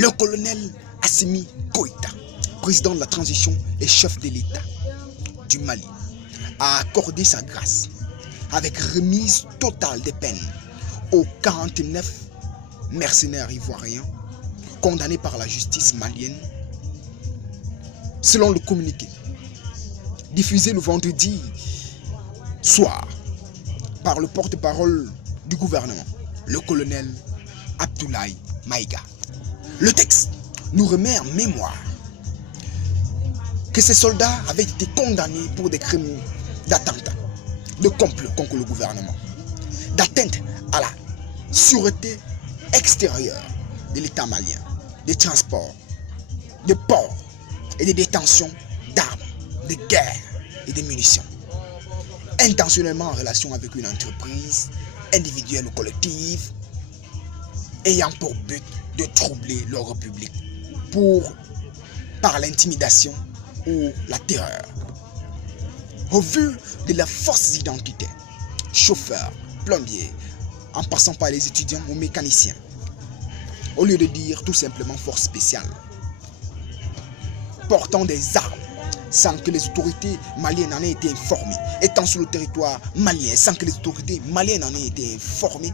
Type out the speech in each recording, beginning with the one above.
Le colonel Assimi Goïta, président de la transition et chef de l'État du Mali, a accordé sa grâce avec remise totale des peines aux 49 mercenaires ivoiriens condamnés par la justice malienne, selon le communiqué diffusé le vendredi soir par le porte-parole du gouvernement, le colonel Abdoulaye Maïga. Le texte nous remet en mémoire que ces soldats avaient été condamnés pour des crimes d'attentat, de complot contre le gouvernement, d'atteinte à la sûreté extérieure de l'État malien, des transports, des ports et des détentions d'armes, de guerre et de munitions, intentionnellement en relation avec une entreprise individuelle ou collective ayant pour but de troubler l'ordre public par l'intimidation ou la terreur. Au vu de leurs fausses identités, chauffeurs, plombiers, en passant par les étudiants ou mécaniciens, au lieu de dire tout simplement force spéciale, portant des armes sans que les autorités maliennes en aient été informées, étant sur le territoire malien sans que les autorités maliennes en aient été informées,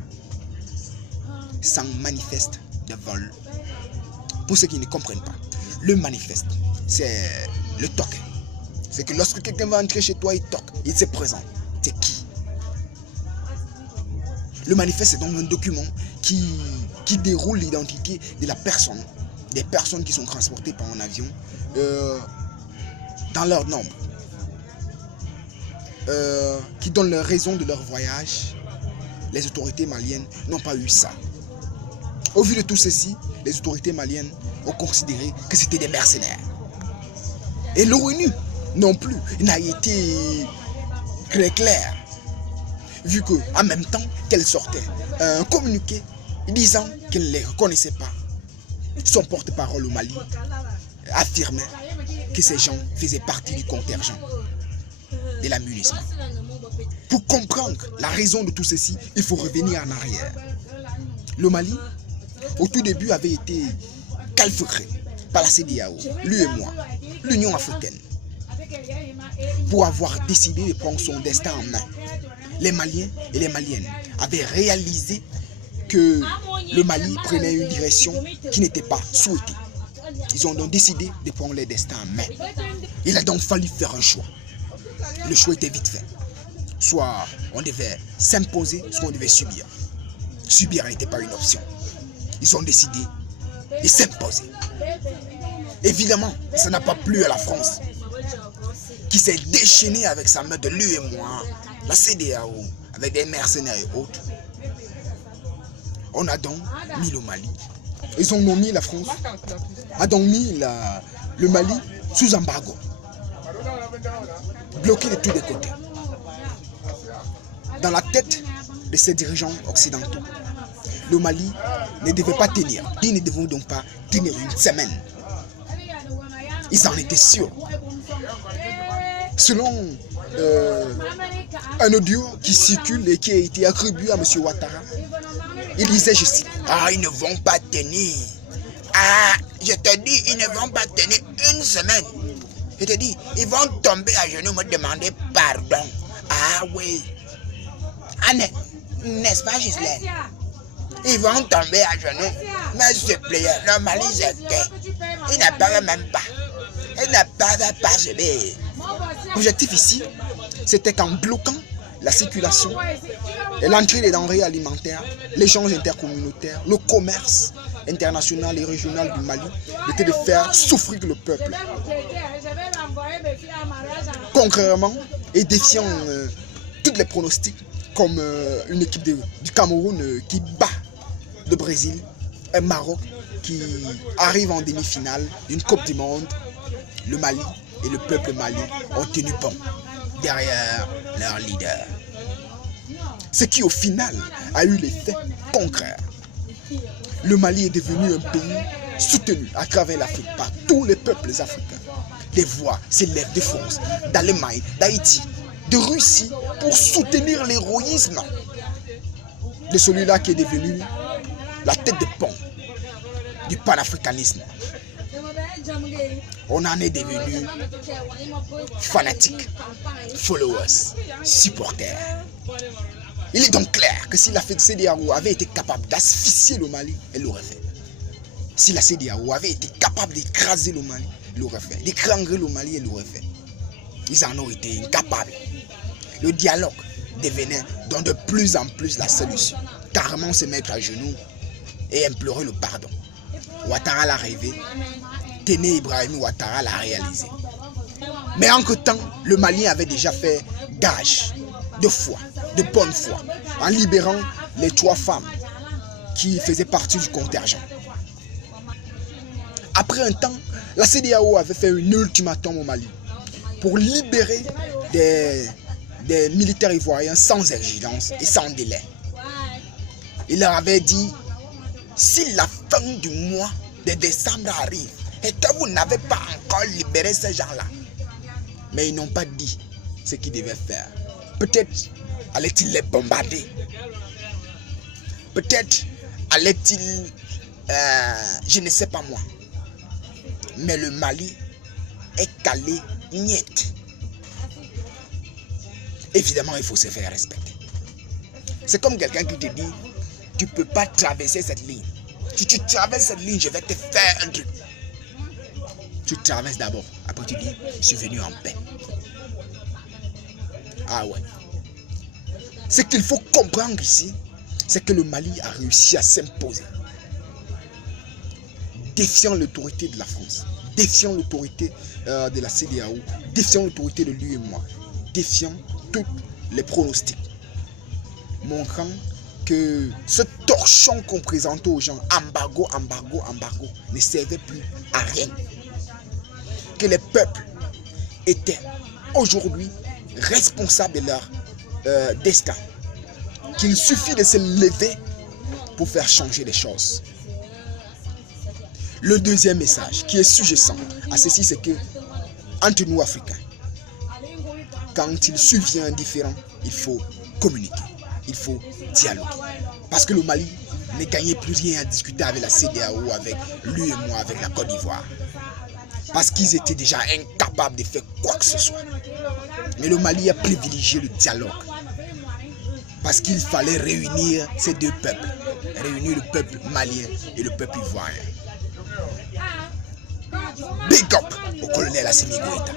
sans manifeste de vol. Pour ceux qui ne comprennent pas, le manifeste, c'est le token. C'est que lorsque quelqu'un va entrer chez toi, il toque, il se présente. C'est qui? Le manifeste, c'est donc un document qui déroule l'identité de la personne, des personnes qui sont transportées par un avion dans leur nombre, qui donnent leur raison de leur voyage. Les autorités maliennes n'ont pas eu ça. Au vu de tout ceci, les autorités maliennes ont considéré que c'était des mercenaires. Et l'ONU non plus n'a été clair, vu qu'en même temps qu'elle sortait un communiqué disant qu'elle ne les reconnaissait pas. Son porte-parole au Mali affirmait que ces gens faisaient partie du contingent de la MUNISMA. Pour comprendre la raison de tout ceci, il faut revenir en arrière. Le Mali, au tout début, avait été calfeutré par la CEDEAO, l'UEMOA, l'Union africaine, pour avoir décidé de prendre son destin en main. Les Maliens et les Maliennes avaient réalisé que le Mali prenait une direction qui n'était pas souhaitée. Ils ont donc décidé de prendre leur destin en main. Il a donc fallu faire un choix. Le choix était vite fait. Soit on devait s'imposer, soit on devait subir. Subir n'était pas une option. Ils ont décidé de s'imposer. Évidemment, ça n'a pas plu à la France, qui s'est déchaînée avec sa main de l'UEMOA, la CEDEAO, avec des mercenaires et autres. On a donc mis le Mali. Ils ont nommé la France, a donc mis le Mali sous embargo, bloqué de tous les côtés. Dans la tête de ces dirigeants occidentaux, le Mali ne devait pas tenir. Ils ne devaient donc pas tenir une semaine. Ils en étaient sûrs. Selon un audio qui circule et qui a été attribué à M. Ouattara, il disait, je cite, « Ah, ils ne vont pas tenir. Ah, je te dis, ils ne vont pas tenir une semaine. Je te dis, ils vont tomber à genoux me demander pardon. Ah oui. Ah, n'est-ce pas, Gisèle? Ils vont tomber à genoux. Mais s'il te plaît, le Mali, c'était. Il ne parle même pas. Il ne parle pas, je vais. » L'objectif ici, c'était qu'en bloquant la circulation et l'entrée des denrées alimentaires, l'échange intercommunautaire, le commerce international et régional du Mali, était de faire souffrir le peuple. Concrètement et défiant tous les pronostics, comme une équipe du Cameroun qui bat le Brésil, un Maroc qui arrive en demi-finale d'une Coupe du Monde, le Mali et le peuple malien ont tenu bon derrière leur leader. Ce qui au final a eu l'effet contraire. Le Mali est devenu un pays soutenu à travers l'Afrique par tous les peuples africains. Des voix s'élèvent de France, d'Allemagne, d'Haïti, de Russie pour soutenir l'héroïsme de celui-là qui est devenu la tête de pont du panafricanisme. On en est devenu fanatiques, followers, supporters. Il est donc clair que si la CEDEAO avait été capable d'asphyxier le Mali, elle l'aurait fait. Si la CEDEAO avait été capable d'écraser le Mali, elle l'aurait fait. D'écrangrer le Mali, elle l'aurait fait. Ils en ont été incapables. Le dialogue devenait donc de plus en plus la solution. Carrément se mettre à genoux et implorer le pardon. Ouattara l'a rêvé. Téné Ibrahim Ouattara l'a réalisé. Mais en que temps, le Mali avait déjà fait gage de foi, de bonne foi, en libérant les 3 femmes qui faisaient partie du contingent. Après un temps, la CEDEAO avait fait un ultimatum au Mali pour libérer des militaires ivoiriens sans exigence et sans délai. Il leur avait dit, si la fin du mois de décembre arrive et que vous n'avez pas encore libéré ces gens-là, mais ils n'ont pas dit ce qu'ils devaient faire. Peut-être allait-il les bombarder. Peut-être allait-il, je ne sais pas moi. Mais le Mali est calé niet. Évidemment, il faut se faire respecter. C'est comme quelqu'un qui te dit, tu ne peux pas traverser cette ligne. Si tu traverses cette ligne, je vais te faire un truc. Tu traverses d'abord. Après, tu dis, je suis venu en paix. Ah ouais. Ce qu'il faut comprendre ici, c'est que le Mali a réussi à s'imposer. Défiant l'autorité de la France, défiant l'autorité de la CEDEAO, défiant l'autorité de l'UEMOA, défiant tous les pronostics, montrant que ce torchon qu'on présentait aux gens, embargo, embargo, embargo, ne servait plus à rien. Que les peuples étaient aujourd'hui responsables de leur destin. Qu'il suffit de se lever pour faire changer les choses. Le deuxième message qui est sous-jacent à ceci, c'est que entre nous Africains, quand il survient un différend, il faut communiquer, il faut dialoguer. Parce que le Mali ne gagnait plus rien à discuter avec la CEDEAO, avec l'UEMOA, avec la Côte d'Ivoire. Parce qu'ils étaient déjà incapables de faire quoi que ce soit. Mais le Mali a privilégié le dialogue. Parce qu'il fallait réunir ces deux peuples. Réunir le peuple malien et le peuple ivoirien. Big up au colonel Assimi Goïta.